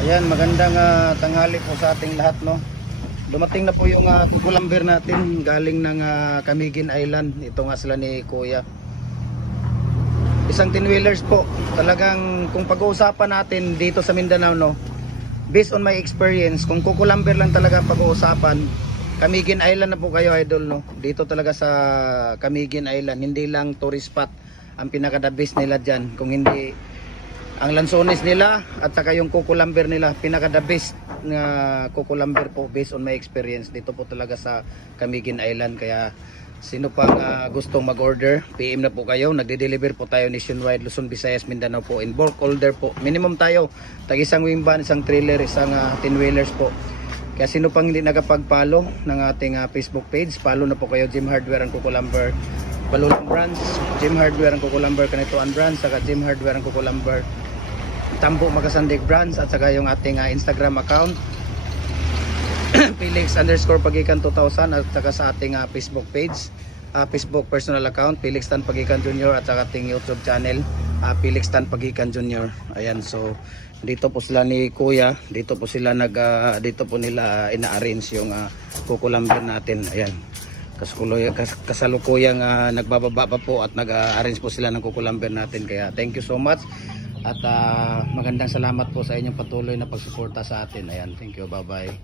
Ayan, magandang tanghali po sa ating lahat, no. Dumating na po yung kukulamber natin galing ng Camiguin Island. Ito nga sila ni Kuya. Isang 10-wheelers po. Talagang kung pag-uusapan natin dito sa Mindanao, no, based on my experience, kung kukulamber lang talaga pag-uusapan, Camiguin Island na po kayo, idol, no. Dito talaga sa Camiguin Island, hindi lang tourist spot ang pinaka-the best nila dyan. Kung hindi ang lansones nila at saka yung kukulamber nila, pinaka-the best na kukulamber po based on my experience dito po talaga sa Camiguin Island. Kaya sino pang gustong mag-order, PM na po kayo. Nagde-deliver po tayo nationwide, Luzon, Visayas, Mindanao po. In bulk order po. Minimum tayo, tag-isang wing van, isang trailer, isang 10-wheelers po. Kaya sino pang hindi nakapag-follow ng ating Facebook page, follow na po kayo. Jim Hardware ang kukulamber, Balulang Brands, Jim Hardware ang kukulamber, Kanituan Brands, saka Jim Hardware ang kukulamber, Tambo Magasandig Brands, at saka yung ating Instagram account Felix_Pagikan 2000, at saka sa ating Facebook page, Facebook personal account Felix Tan Pagikan Jr., at saka ating YouTube channel Felix Tan Pagikan Jr. Ayan, so dito po sila ni Kuya, dito po sila dito po nila ina-arrange yung kukulamber natin. Ayan, kasalukuyang nagbababa pa po at nag-arrange po sila ng kukulamber natin. Kaya thank you so much at magandang salamat po sa inyong patuloy na pagsuporta sa atin. Ayan, thank you, bye bye.